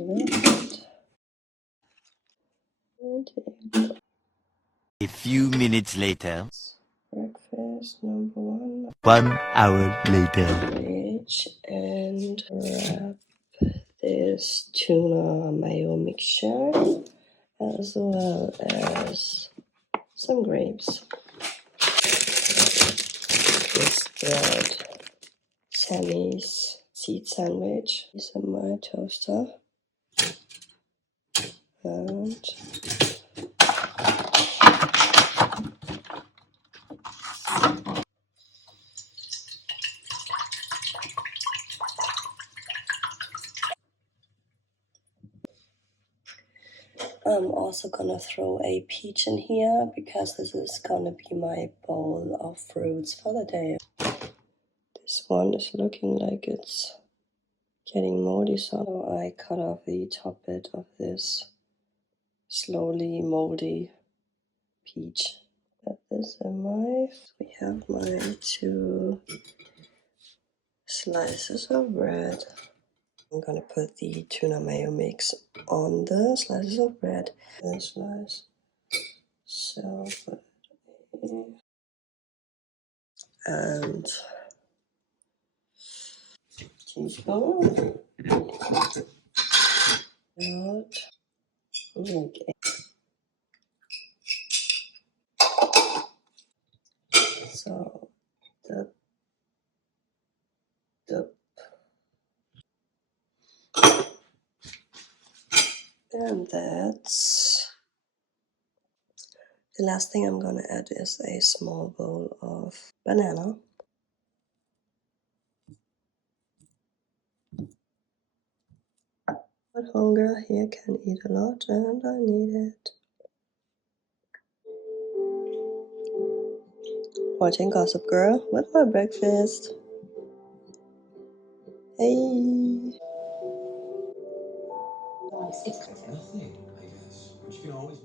A few minutes later. Breakfast number 1. 1 hour later. And wrap this tuna mayo mixture as well as some grapes. This bread, Sammy's seed sandwich. This is my toaster. And I'm also gonna throw a peach in here because this is gonna be my bowl of fruits for the day. This one is looking like it's getting moldy, so I cut off the top bit of this slowly moldy peach. Put this in my. We have my 2 slices of bread. I'm gonna put the tuna mayo mix on the slices of bread. This slice. So put it in. And teaspoon. Out. Okay. So dip. And that's the last thing I'm gonna add is a small bowl of banana. But hunger here can eat a lot and I need it. Watching Gossip Girl with my breakfast. Hey. Nothing, I guess. But you can always